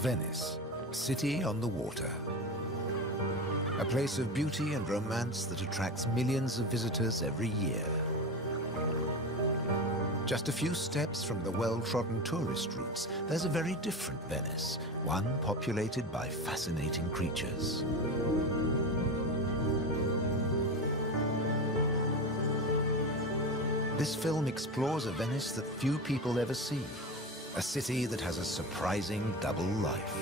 Venice, city on the water. A place of beauty and romance that attracts millions of visitors every year. Just a few steps from the well-trodden tourist routes, there's a very different Venice, one populated by fascinating creatures. This film explores a Venice that few people ever see, a city that has a surprising double life.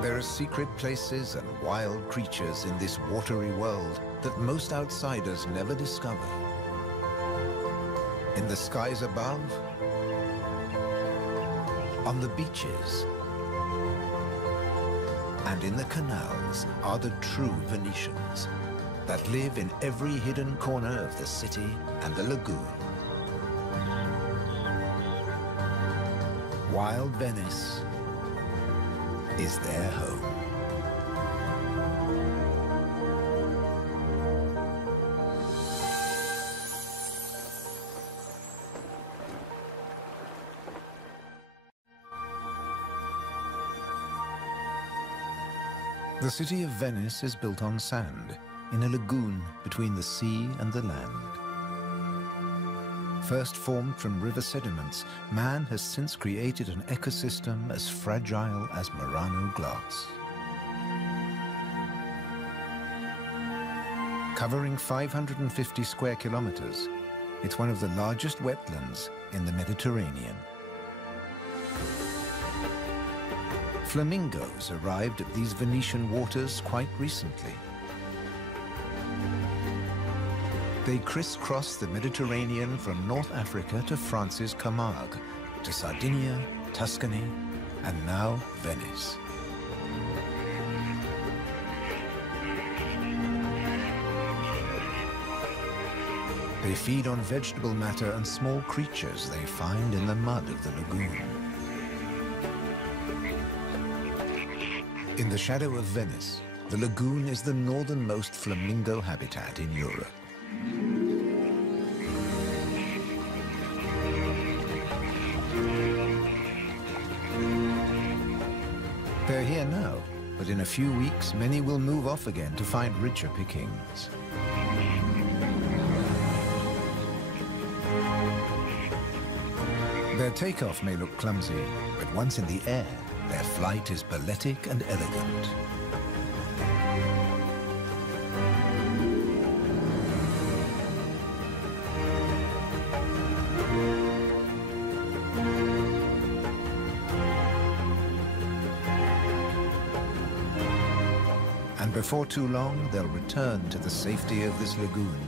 There are secret places and wild creatures in this watery world that most outsiders never discover. In the skies above, on the beaches, and in the canals are the true Venetians that live in every hidden corner of the city and the lagoon. Wild Venice is their home. The city of Venice is built on sand, in a lagoon between the sea and the land. First formed from river sediments, man has since created an ecosystem as fragile as Murano glass. Covering 550 square kilometers, it's one of the largest wetlands in the Mediterranean. Flamingos arrived at these Venetian waters quite recently. They crisscross the Mediterranean from North Africa to France's Camargue, to Sardinia, Tuscany, and now Venice. They feed on vegetable matter and small creatures they find in the mud of the lagoon. In the shadow of Venice, the lagoon is the northernmost flamingo habitat in Europe. They're here now, but in a few weeks, many will move off again to find richer pickings. Their takeoff may look clumsy, but once in the air, their flight is balletic and elegant. And before too long, they'll return to the safety of this lagoon,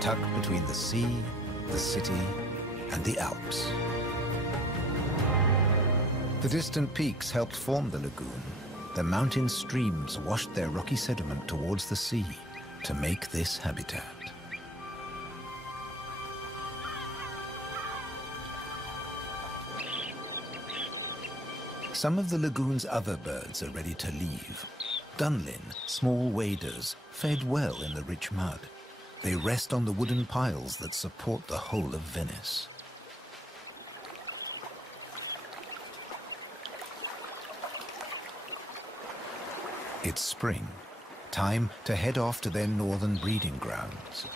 tucked between the sea, the city, and the Alps. The distant peaks helped form the lagoon. The mountain streams washed their rocky sediment towards the sea to make this habitat. Some of the lagoon's other birds are ready to leave. Dunlin, small waders, fed well in the rich mud. They rest on the wooden piles that support the whole of Venice. It's spring, time to head off to their northern breeding grounds.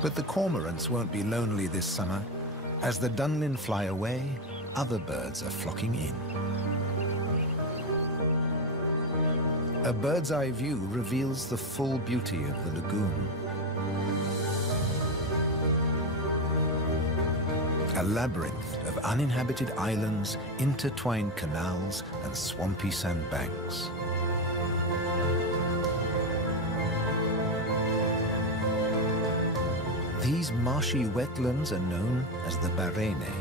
But the cormorants won't be lonely this summer. As the Dunlin fly away, other birds are flocking in. A bird's eye view reveals the full beauty of the lagoon. A labyrinth of uninhabited islands, intertwined canals, and swampy sandbanks. These marshy wetlands are known as the Barene.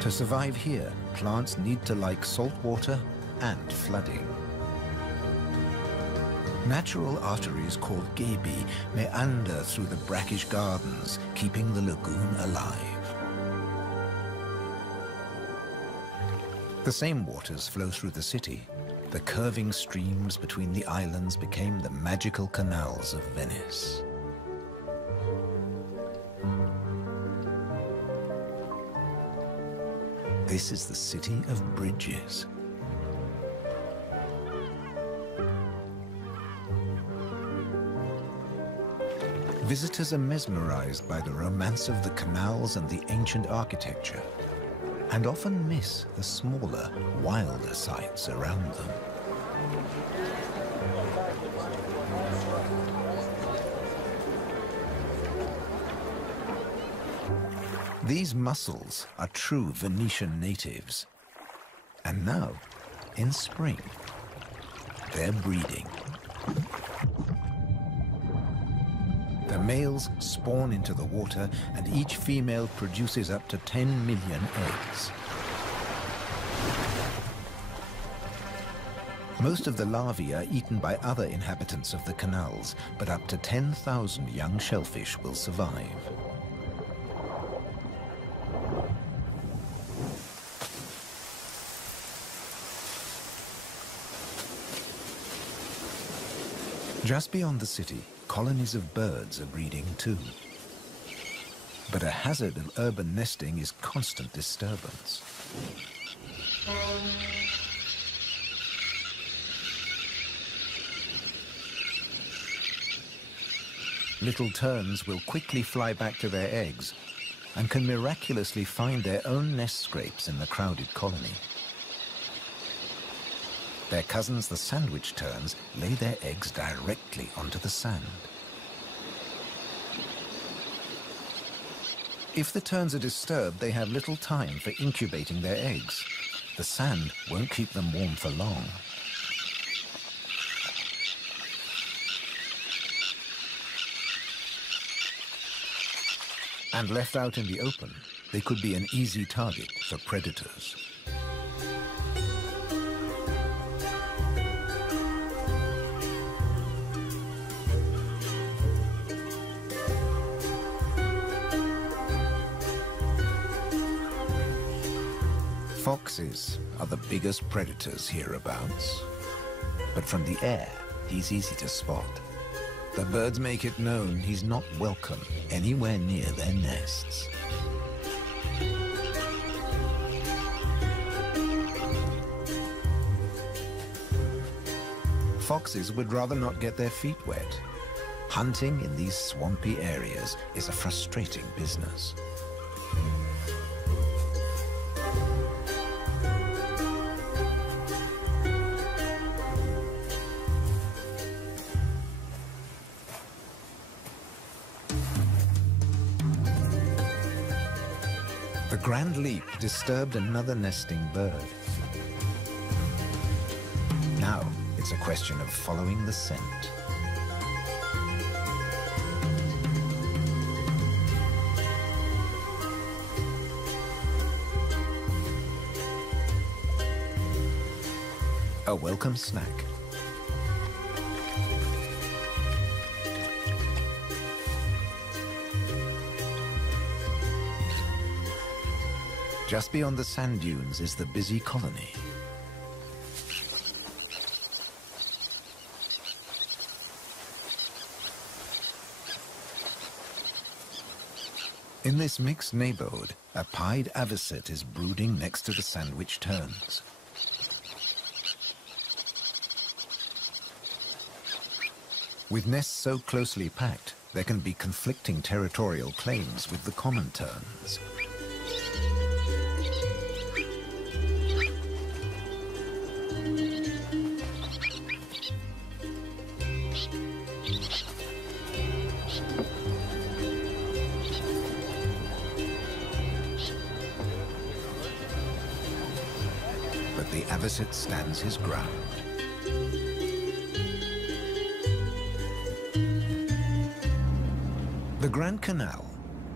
To survive here, plants need to like salt water and flooding. Natural arteries called gabi meander through the brackish gardens, keeping the lagoon alive. The same waters flow through the city. The curving streams between the islands became the magical canals of Venice. This is the city of bridges. Visitors are mesmerized by the romance of the canals and the ancient architecture, and often miss the smaller, wilder sights around them. These mussels are true Venetian natives. And now, in spring, they're breeding. The males spawn into the water, and each female produces up to 10 million eggs. Most of the larvae are eaten by other inhabitants of the canals, but up to 10,000 young shellfish will survive. Just beyond the city, colonies of birds are breeding too. But a hazard of urban nesting is constant disturbance. Little terns will quickly fly back to their eggs and can miraculously find their own nest scrapes in the crowded colony. Their cousins, the sandwich terns, lay their eggs directly onto the sand. If the terns are disturbed, they have little time for incubating their eggs. The sand won't keep them warm for long. And left out in the open, they could be an easy target for predators. Foxes are the biggest predators hereabouts. But from the air, he's easy to spot. The birds make it known he's not welcome anywhere near their nests. Foxes would rather not get their feet wet. Hunting in these swampy areas is a frustrating business. The grand leap disturbed another nesting bird. Now it's a question of following the scent. A welcome snack. Just beyond the sand dunes is the busy colony. In this mixed neighborhood, a pied avocet is brooding next to the sandwich terns. With nests so closely packed, there can be conflicting territorial claims with the common terns. But the avocet stands his ground. The Grand Canal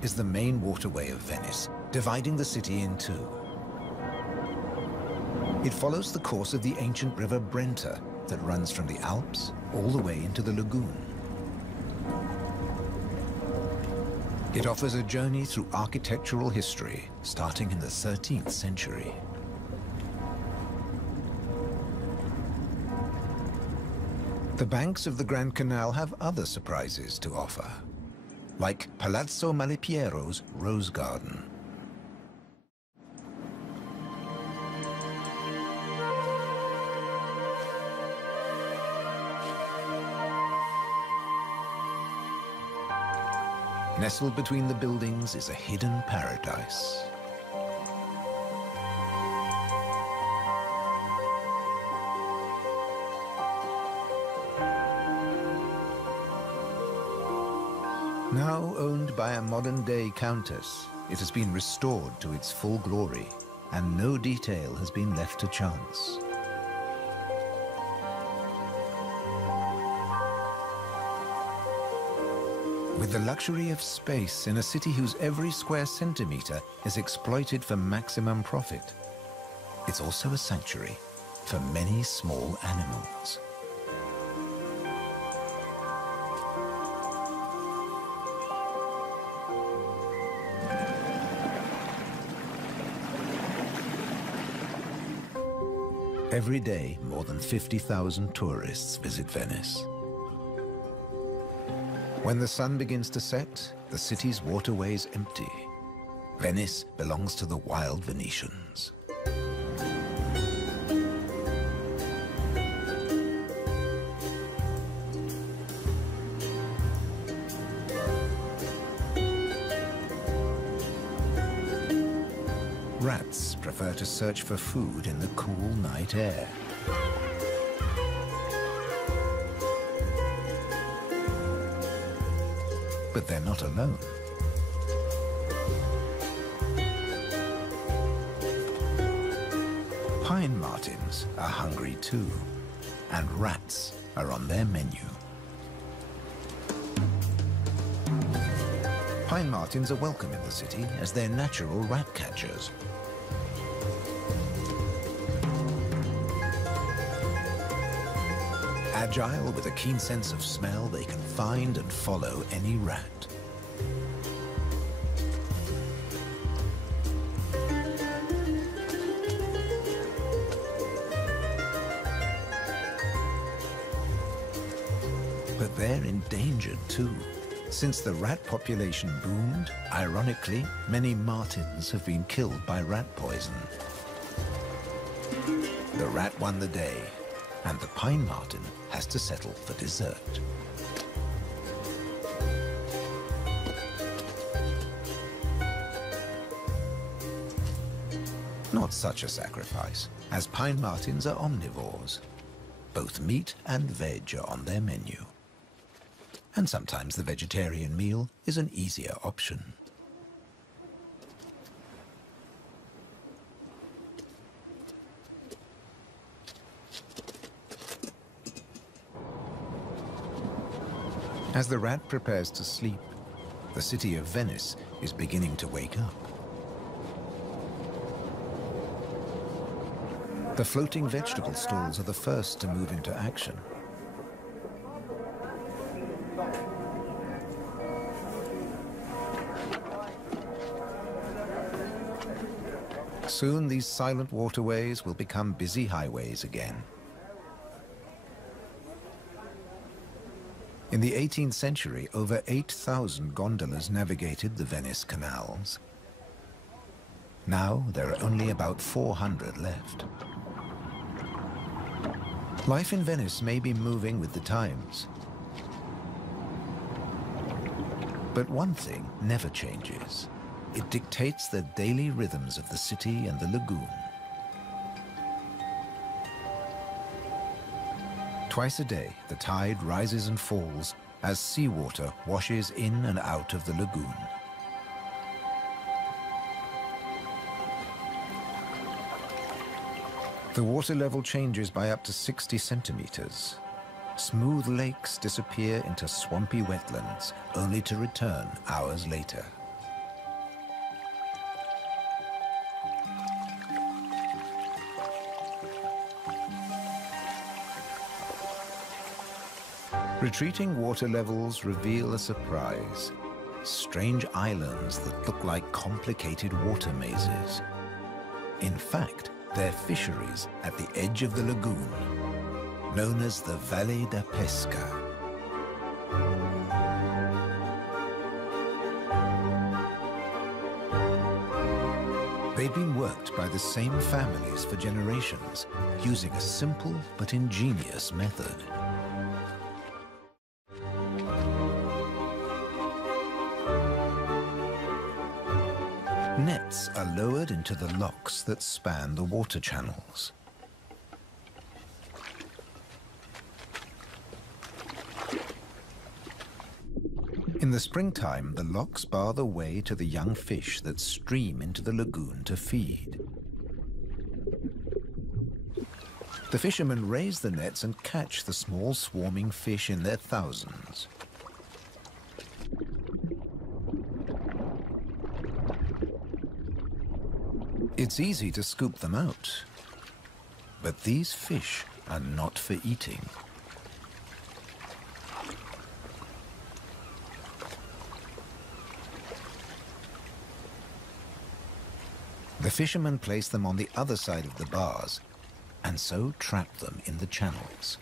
is the main waterway of Venice, dividing the city in two. It follows the course of the ancient river Brenta that runs from the Alps all the way into the lagoon. It offers a journey through architectural history, starting in the 13th century. The banks of the Grand Canal have other surprises to offer, like Palazzo Malipiero's Rose Garden. Nestled between the buildings is a hidden paradise. Now owned by a modern-day countess, it has been restored to its full glory, and no detail has been left to chance. With the luxury of space in a city whose every square centimeter is exploited for maximum profit, it's also a sanctuary for many small animals. Every day, more than 50,000 tourists visit Venice. When the sun begins to set, the city's waterways empty. Venice belongs to the wild Venetians. Rats prefer to search for food in the cool night air. But they're not alone. Pine martins are hungry too, and rats are on their menu. Pine martins are welcome in the city as they're natural rat catchers. Agile with a keen sense of smell, they can find and follow any rat. But they're endangered too. Since the rat population boomed, ironically, many martins have been killed by rat poison. The rat won the day, and the pine marten has to settle for dessert. Not such a sacrifice, as pine martens are omnivores. Both meat and veg are on their menu. And sometimes the vegetarian meal is an easier option. As the rat prepares to sleep, the city of Venice is beginning to wake up. The floating vegetable stalls are the first to move into action. Soon these silent waterways will become busy highways again. In the 18th century, over 8,000 gondolas navigated the Venice canals. Now there are only about 400 left. Life in Venice may be moving with the times. But one thing never changes. It dictates the daily rhythms of the city and the lagoon. Twice a day, the tide rises and falls as seawater washes in and out of the lagoon. The water level changes by up to 60 centimeters. Smooth lakes disappear into swampy wetlands, only to return hours later. Retreating water levels reveal a surprise. Strange islands that look like complicated water mazes. In fact, they're fisheries at the edge of the lagoon. known as the Valle da Pesca. They've been worked by the same families for generations, using a simple but ingenious method. Nets are lowered into the locks that span the water channels. In the springtime, the locks bar the way to the young fish that stream into the lagoon to feed. The fishermen raise the nets and catch the small swarming fish in their thousands. It's easy to scoop them out, but these fish are not for eating. The fishermen place them on the other side of the bars and so trap them in the channels.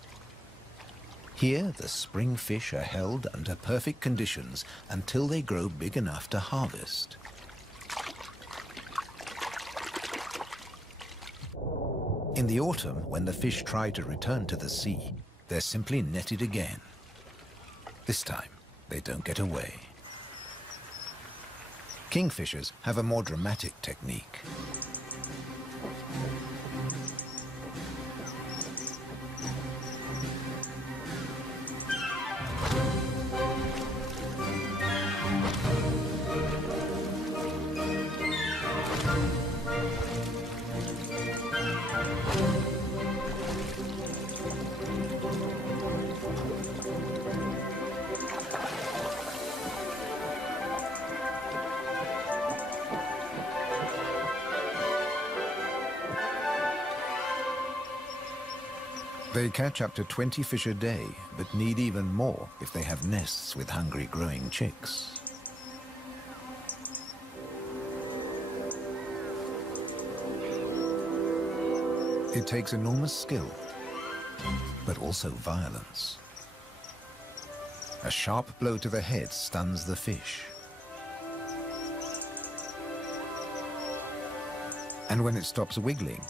Here, the spring fish are held under perfect conditions until they grow big enough to harvest. In the autumn, when the fish try to return to the sea, they're simply netted again. This time, they don't get away. Kingfishers have a more dramatic technique. They catch up to 20 fish a day, but need even more if they have nests with hungry growing chicks. It takes enormous skill, but also violence. A sharp blow to the head stuns the fish. And when it stops wiggling,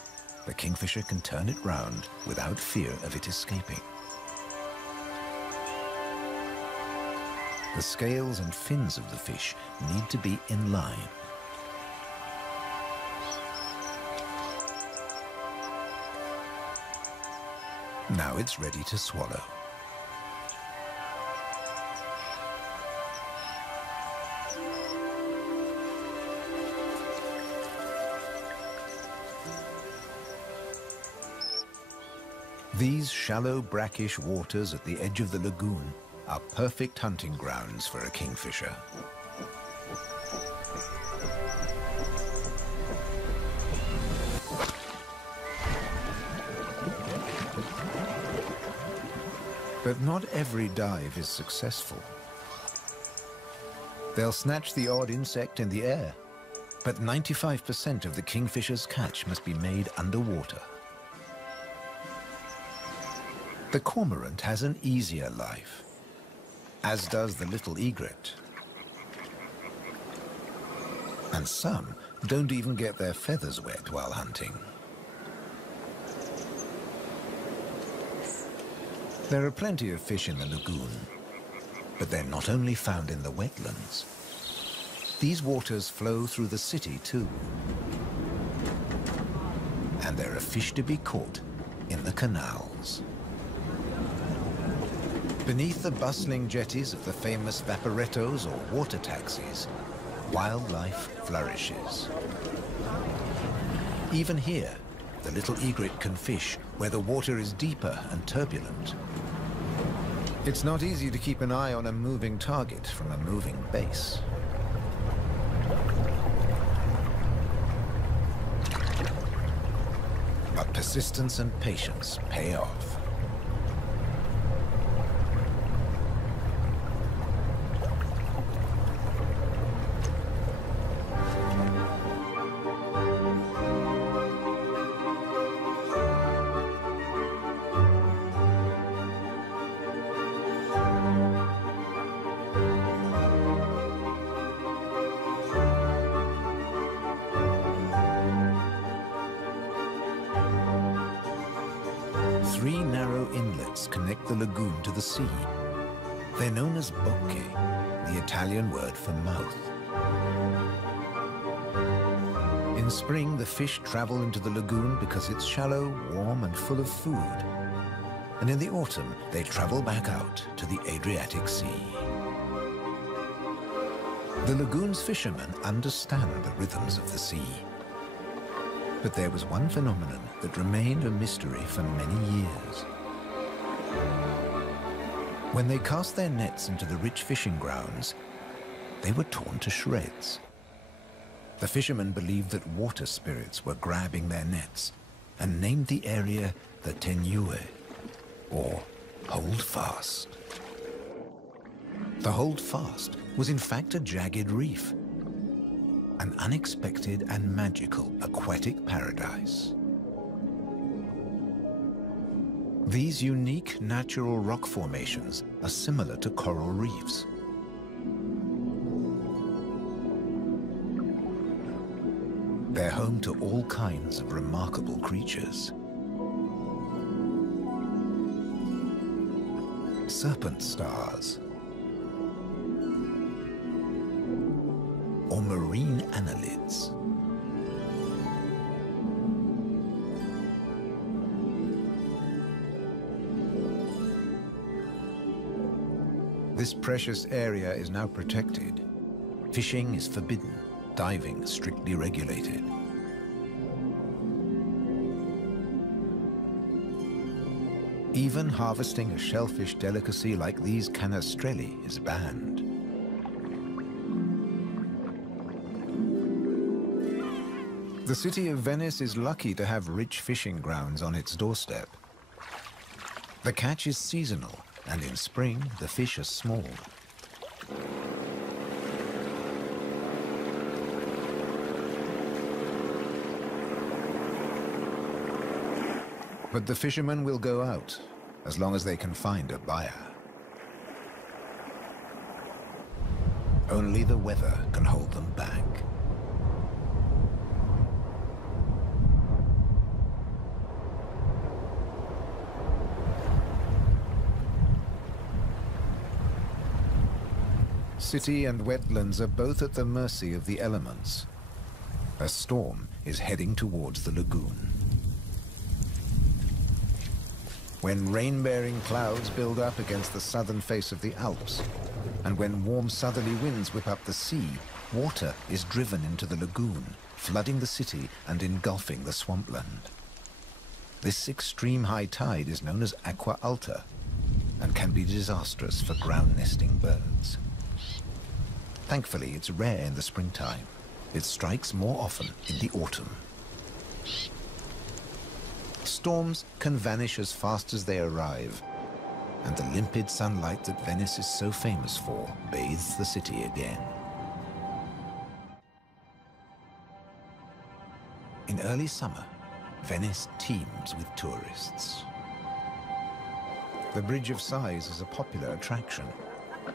the kingfisher can turn it round without fear of it escaping. The scales and fins of the fish need to be in line. Now it's ready to swallow. These shallow, brackish waters at the edge of the lagoon are perfect hunting grounds for a kingfisher. But not every dive is successful. They'll snatch the odd insect in the air, but 95% of the kingfisher's catch must be made underwater. The cormorant has an easier life, as does the little egret. And some don't even get their feathers wet while hunting. There are plenty of fish in the lagoon, but they're not only found in the wetlands. These waters flow through the city too. And there are fish to be caught in the canals. Beneath the bustling jetties of the famous vaporettos or water taxis, wildlife flourishes. Even here, the little egret can fish where the water is deeper and turbulent. It's not easy to keep an eye on a moving target from a moving base. But persistence and patience pay off. 3 narrow inlets connect the lagoon to the sea. They're known as bocche, the Italian word for mouth. In spring, the fish travel into the lagoon because it's shallow, warm, and full of food. And in the autumn, they travel back out to the Adriatic Sea. The lagoon's fishermen understand the rhythms of the sea. But there was one phenomenon that remained a mystery for many years. When they cast their nets into the rich fishing grounds, they were torn to shreds. The fishermen believed that water spirits were grabbing their nets and named the area the Tenue, or Hold Fast. The Hold Fast was in fact a jagged reef, an unexpected and magical aquatic paradise. These unique natural rock formations are similar to coral reefs. They're home to all kinds of remarkable creatures. Serpent stars, or marine annelids. This precious area is now protected. Fishing is forbidden, diving strictly regulated. Even harvesting a shellfish delicacy like these canastrelli is banned. The city of Venice is lucky to have rich fishing grounds on its doorstep. The catch is seasonal, and in spring the fish are small. But the fishermen will go out, as long as they can find a buyer. Only the weather can hold them back. City and wetlands are both at the mercy of the elements. A storm is heading towards the lagoon. When rain-bearing clouds build up against the southern face of the Alps, and when warm southerly winds whip up the sea, water is driven into the lagoon, flooding the city and engulfing the swampland. This extreme high tide is known as aqua alta, and can be disastrous for ground-nesting birds. Thankfully, it's rare in the springtime. It strikes more often in the autumn. Storms can vanish as fast as they arrive, and the limpid sunlight that Venice is so famous for bathes the city again. In early summer, Venice teems with tourists. The Bridge of Sighs is a popular attraction,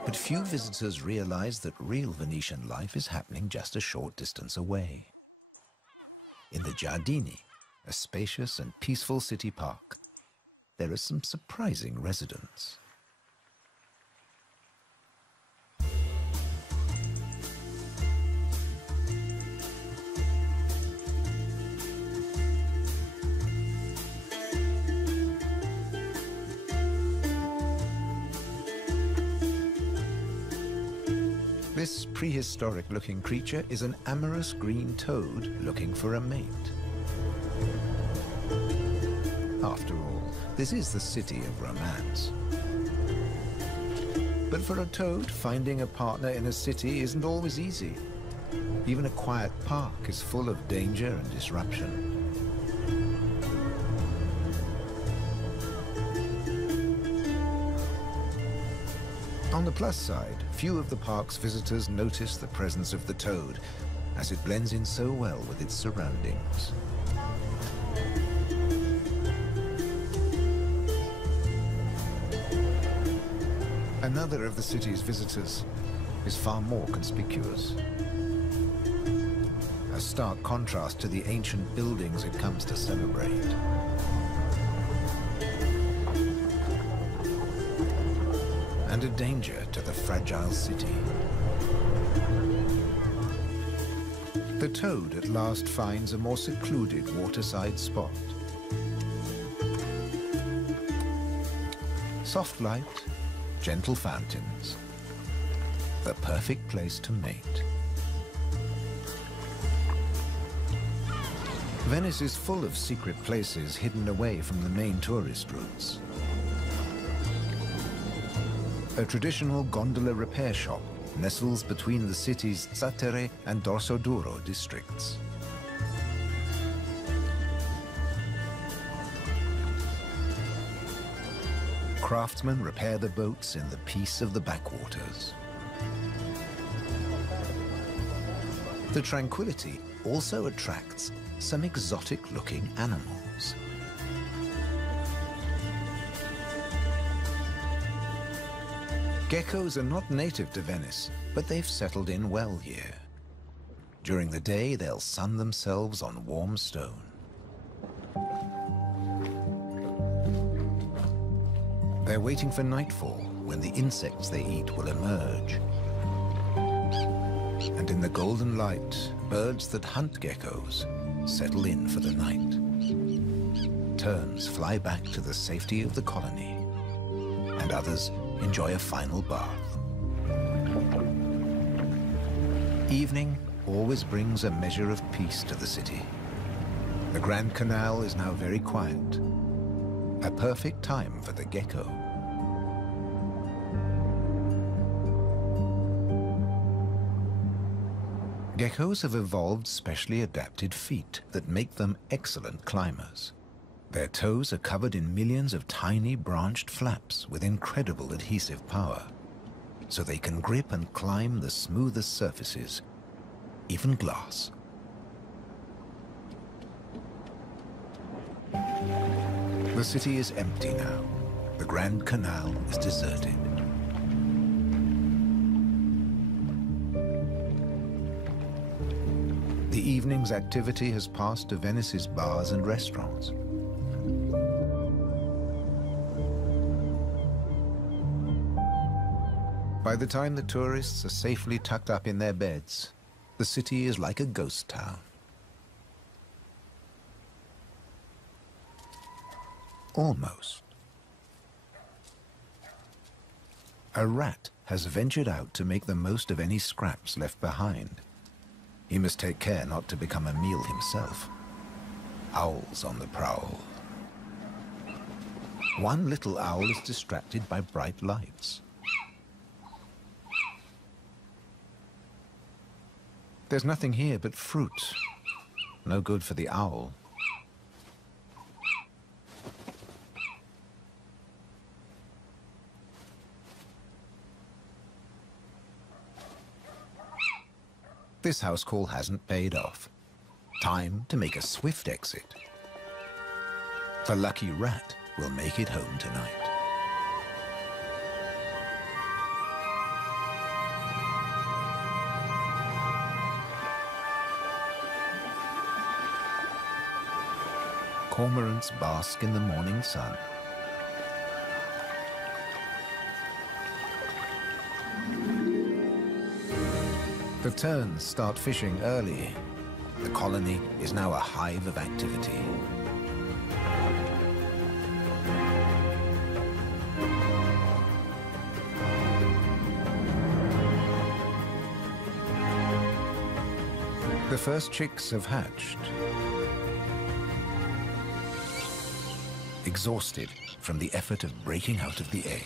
but few visitors realize that real Venetian life is happening just a short distance away. In the Giardini, a spacious and peaceful city park, there are some surprising residents. This prehistoric-looking creature is an amorous green toad looking for a mate. After all, this is the city of romance. But for a toad, finding a partner in a city isn't always easy. Even a quiet park is full of danger and disruption. On the plus side, few of the park's visitors notice the presence of the toad, as it blends in so well with its surroundings. Another of the city's visitors is far more conspicuous. A stark contrast to the ancient buildings it comes to celebrate. and a danger to the fragile city. The toad at last finds a more secluded waterside spot. Soft light, gentle fountains, the perfect place to mate. Venice is full of secret places hidden away from the main tourist routes. A traditional gondola repair shop nestles between the city's Zattere and Dorsoduro districts. Craftsmen repair the boats in the peace of the backwaters. The tranquility also attracts some exotic-looking animals. Geckos are not native to Venice, but they've settled in well here. During the day, they'll sun themselves on warm stone. They're waiting for nightfall, when the insects they eat will emerge. And in the golden light, birds that hunt geckos settle in for the night. Terns fly back to the safety of the colony, and others enjoy a final bath. Evening always brings a measure of peace to the city. The Grand Canal is now very quiet, a perfect time for the gecko. Geckos have evolved specially adapted feet that make them excellent climbers. Their toes are covered in millions of tiny branched flaps with incredible adhesive power, so they can grip and climb the smoothest surfaces, even glass. The city is empty now. The Grand Canal is deserted. The evening's activity has passed to Venice's bars and restaurants. By the time the tourists are safely tucked up in their beds, the city is like a ghost town. Almost. A rat has ventured out to make the most of any scraps left behind. He must take care not to become a meal himself. Owls on the prowl. One little owl is distracted by bright lights. There's nothing here but fruit. No good for the owl. This house call hasn't paid off. Time to make a swift exit. The lucky rat will make it home tonight. Cormorants bask in the morning sun. The terns start fishing early. The colony is now a hive of activity. The first chicks have hatched. Exhausted from the effort of breaking out of the egg.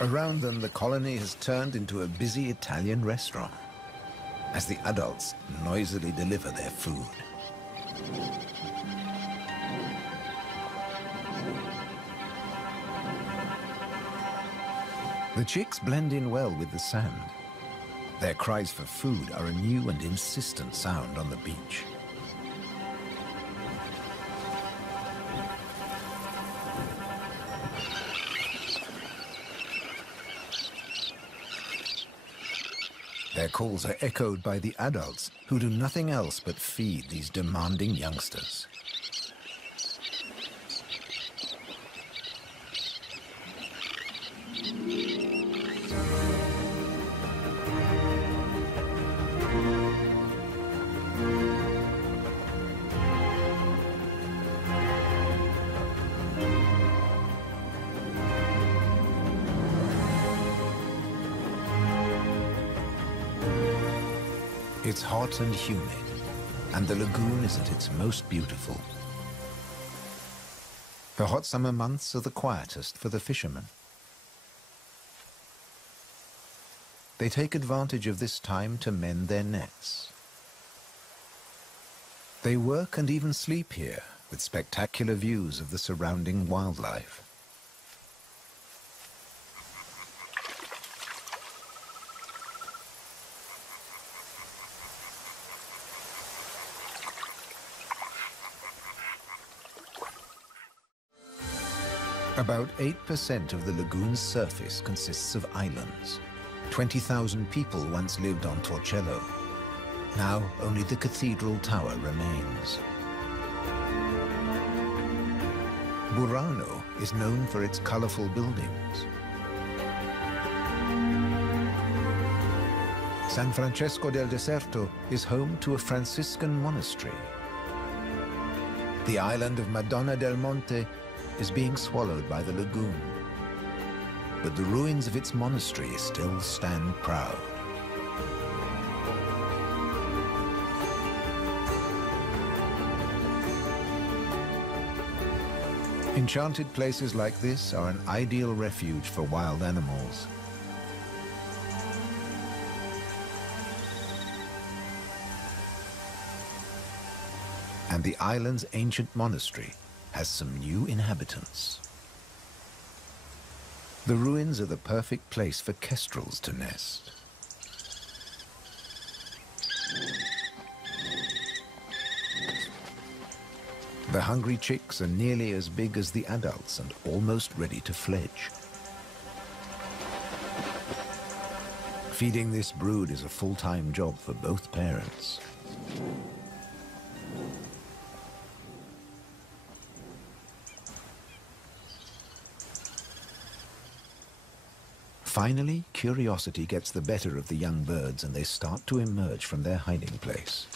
Around them, the colony has turned into a busy Italian restaurant as the adults noisily deliver their food. The chicks blend in well with the sand. Their cries for food are a new and insistent sound on the beach. Their calls are echoed by the adults, who do nothing else but feed these demanding youngsters. It's hot and humid, and the lagoon is at its most beautiful. The hot summer months are the quietest for the fishermen. They take advantage of this time to mend their nets. They work and even sleep here, with spectacular views of the surrounding wildlife. About 8% of the lagoon's surface consists of islands. 20,000 people once lived on Torcello. Now only the cathedral tower remains. Burano is known for its colorful buildings. San Francesco del Deserto is home to a Franciscan monastery. The island of Madonna del Monte is being swallowed by the lagoon, but the ruins of its monastery still stand proud. Enchanted places like this are an ideal refuge for wild animals. And the island's ancient monastery has some new inhabitants. The ruins are the perfect place for kestrels to nest. The hungry chicks are nearly as big as the adults and almost ready to fledge. Feeding this brood is a full-time job for both parents. Finally, curiosity gets the better of the young birds and they start to emerge from their hiding place.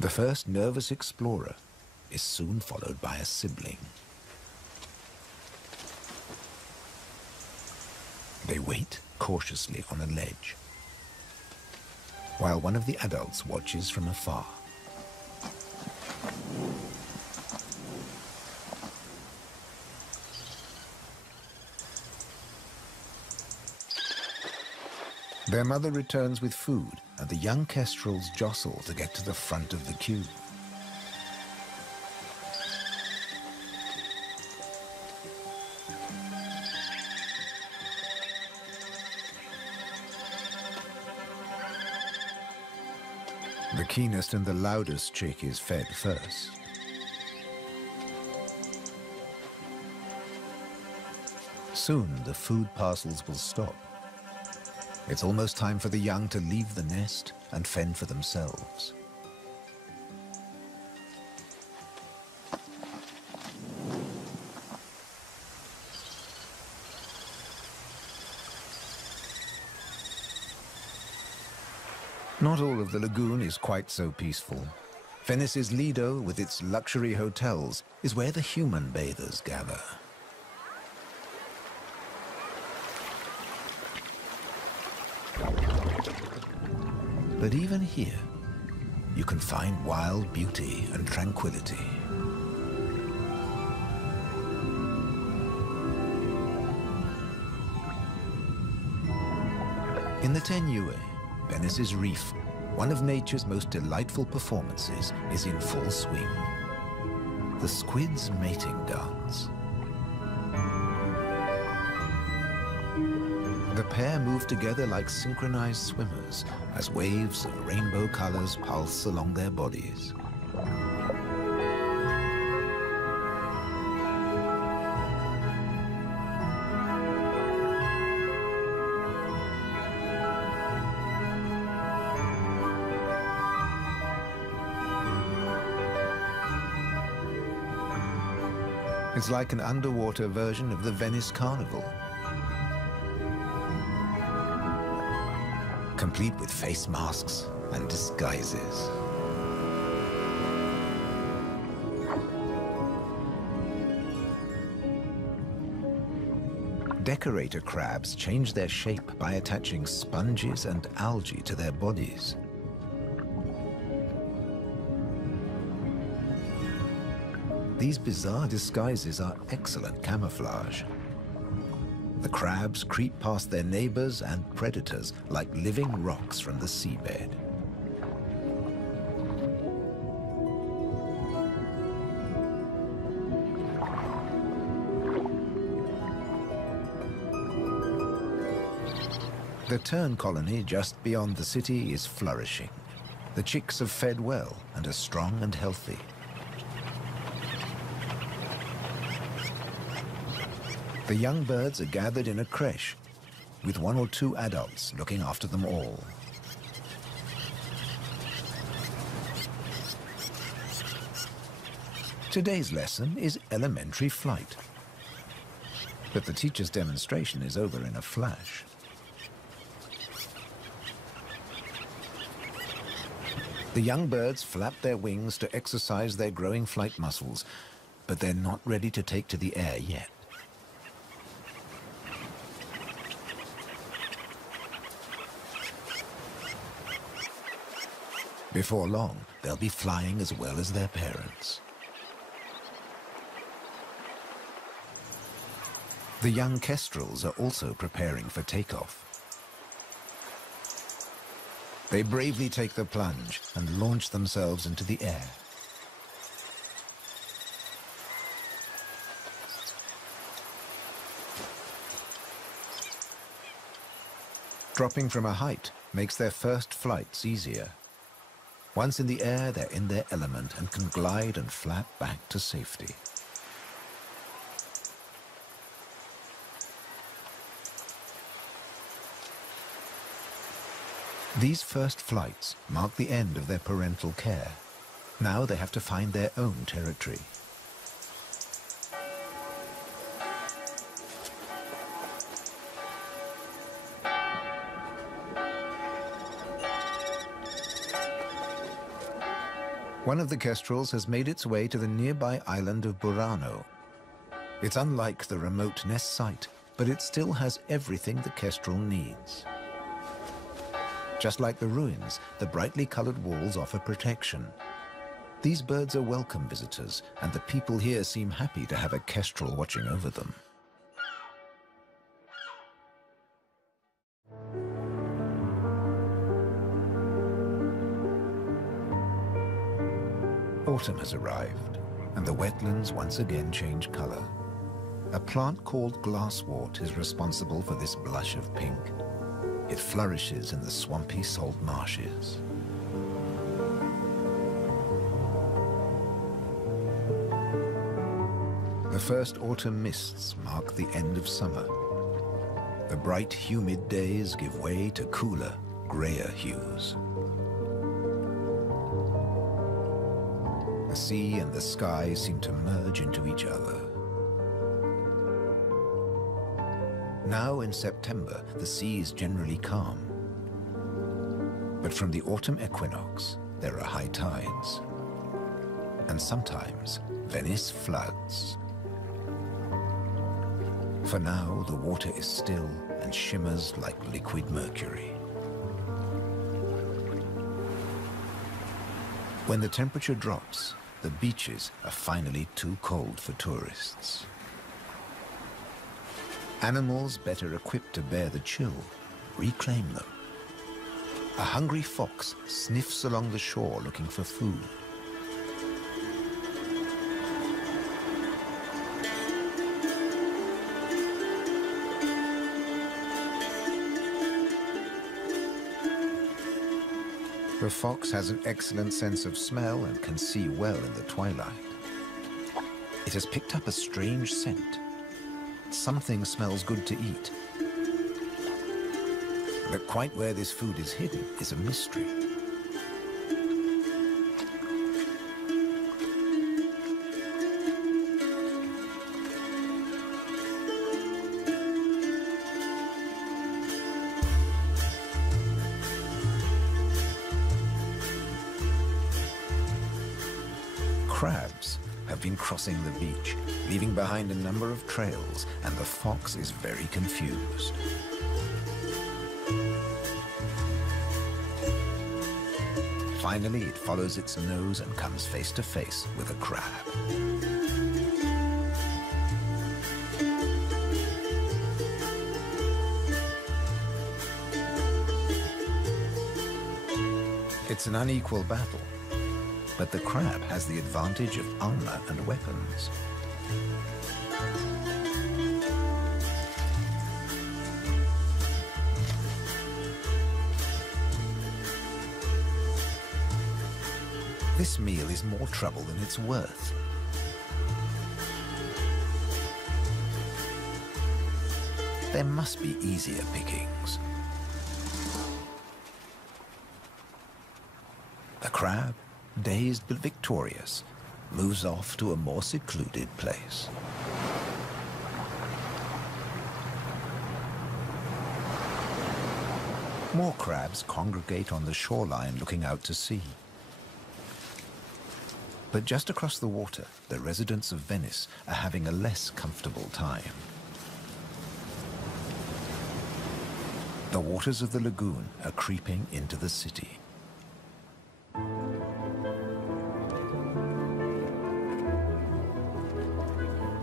The first nervous explorer is soon followed by a sibling. They wait cautiously on a ledge, while one of the adults watches from afar. Their mother returns with food, and the young kestrels jostle to get to the front of the queue. The keenest and the loudest chick is fed first. Soon the food parcels will stop. It's almost time for the young to leave the nest and fend for themselves. Not all of the lagoon is quite so peaceful. Venice's Lido, with its luxury hotels, is where the human bathers gather. But even here, you can find wild beauty and tranquility. In the Tenue, Venice's reef, one of nature's most delightful performances is in full swing. The squid's mating dance. The pair move together like synchronized swimmers as waves of rainbow colors pulse along their bodies. It's like an underwater version of the Venice Carnival. Complete with face masks and disguises. Decorator crabs change their shape by attaching sponges and algae to their bodies. These bizarre disguises are excellent camouflage. The crabs creep past their neighbors and predators like living rocks from the seabed. The tern colony just beyond the city is flourishing. The chicks have fed well and are strong and healthy. The young birds are gathered in a creche, with 1 or 2 adults looking after them all. Today's lesson is elementary flight. But the teacher's demonstration is over in a flash. The young birds flap their wings to exercise their growing flight muscles, but they're not ready to take to the air yet. Before long, they'll be flying as well as their parents. The young kestrels are also preparing for takeoff. They bravely take the plunge and launch themselves into the air. Dropping from a height makes their first flights easier. Once in the air, they're in their element and can glide and flap back to safety. These first flights mark the end of their parental care. Now they have to find their own territory. One of the kestrels has made its way to the nearby island of Burano. It's unlike the remote nest site, but it still has everything the kestrel needs. Just like the ruins, the brightly colored walls offer protection. These birds are welcome visitors, and the people here seem happy to have a kestrel watching over them. Autumn has arrived, and the wetlands once again change color. A plant called glasswort is responsible for this blush of pink. It flourishes in the swampy salt marshes. The first autumn mists mark the end of summer. The bright, humid days give way to cooler, grayer hues. The sea and the sky seem to merge into each other. Now in September, the sea is generally calm. But from the autumn equinox, there are high tides. And sometimes, Venice floods. For now, the water is still and shimmers like liquid mercury. When the temperature drops, the beaches are finally too cold for tourists. Animals better equipped to bear the chill reclaim them. A hungry fox sniffs along the shore looking for food. The fox has an excellent sense of smell and can see well in the twilight. It has picked up a strange scent. Something smells good to eat. But quite where this food is hidden is a mystery. Crabs have been crossing the beach, leaving behind a number of trails, and the fox is very confused. Finally, it follows its nose and comes face to face with a crab. It's an unequal battle, but the crab has the advantage of armor and weapons. This meal is more trouble than it's worth. There must be easier pickings. The crab, dazed but victorious, moves off to a more secluded place. More crabs congregate on the shoreline looking out to sea. But just across the water, the residents of Venice are having a less comfortable time. The waters of the lagoon are creeping into the city.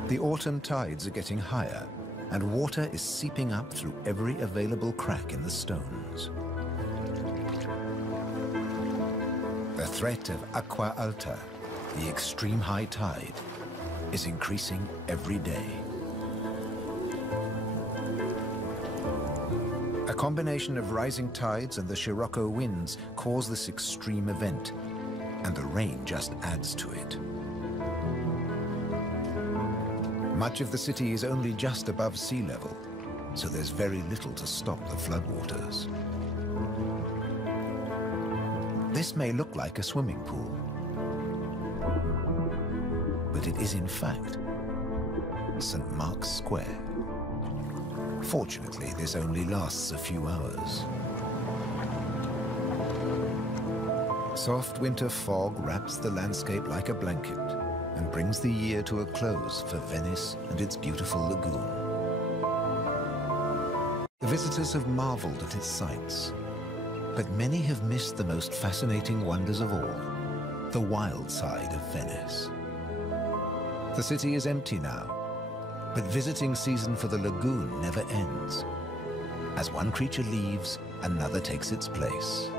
The autumn tides are getting higher, and water is seeping up through every available crack in the stones. The threat of acqua alta, the extreme high tide, is increasing every day. A combination of rising tides and the Scirocco winds cause this extreme event, and the rain just adds to it. Much of the city is only just above sea level, so there's very little to stop the floodwaters. This may look like a swimming pool, but it is in fact St. Mark's Square. Fortunately, this only lasts a few hours. Soft winter fog wraps the landscape like a blanket and brings the year to a close for Venice and its beautiful lagoon. The visitors have marveled at its sights, but many have missed the most fascinating wonders of all, the wild side of Venice. The city is empty now, but visiting season for the lagoon never ends. As one creature leaves, another takes its place.